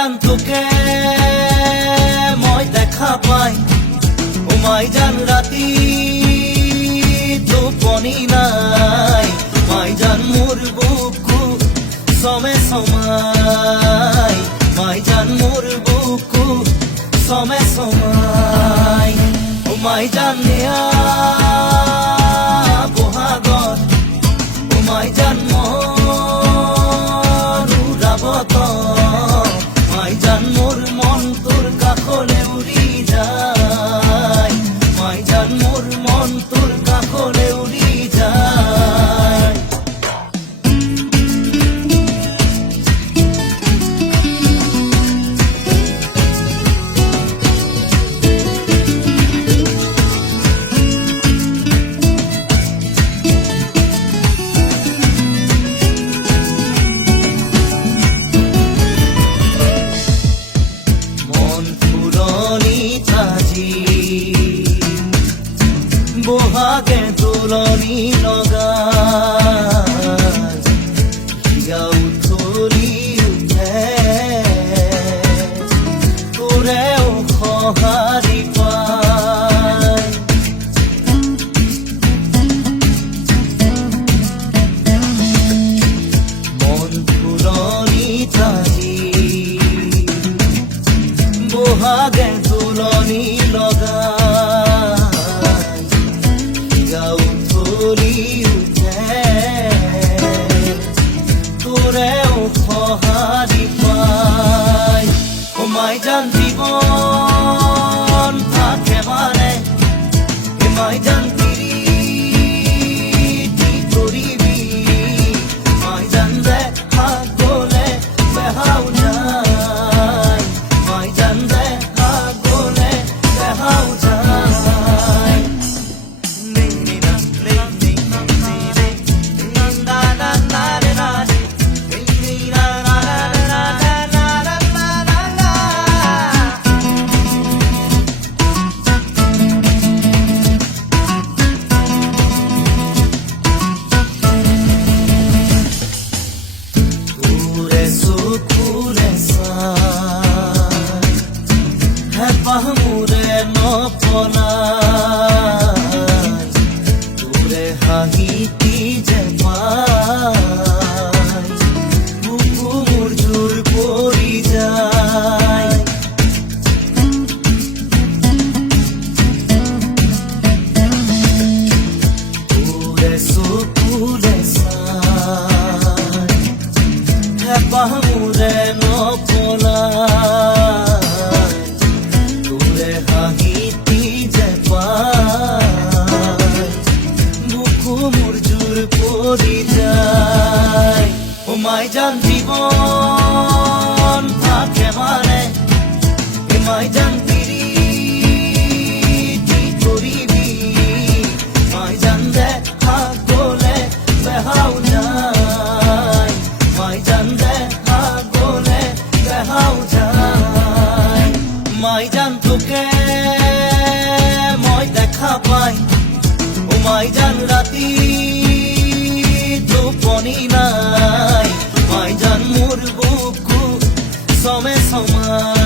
জান তোকে মই দেখা পাই মাই জান রাতি টোপনি নাই মাই জান মোর বুকু সমে সমাই মাই জান মোর বুকু সমে সমাই মাই জান নিয়া বহাগত মাই জান মৰুৰাবত মাই জান মোৰ মন তোৰ কাষলে উৰি যায় মাই জান মোৰ মন তোৰ কাষলে উৰি যায় বহাগে তুলনি লগা হিয়া উঠলি উঠে তোৰেও সঁহাৰি পায় মন ফুলনি তাজি বহাগে তুলনি লগা সঁহাৰি পায় মাই জান জীৱন একেবাৰে মাই জান প্ৰীতি কৰিবি মাই জান দেখা গ'লে বেহাও যায় মাই জান দেখা গ'লে বেহাও যায় পাহমুৰে নপলাই তোৰে হাঁহিটি যে পাই বুকু মোৰ জোৰ পৰি যায় তোৰে চকুৰে চাই পাহমুৰে নপলাই হাঁহিটি যে পাই বুকু মোৰ জোৰ পৰি যায় মাই জান জীৱন একেবাৰে মাই জান প্ৰীতি কৰিবি মাই জান দেখা গ'লে বেহাও যায় মাই জান দেখা গ'লে বেহাও যায় মাই জান তোকে মই দেখা পাই মাই জান রাতি টোপনি নাই মাই জান মোর বুকু সমে সমাই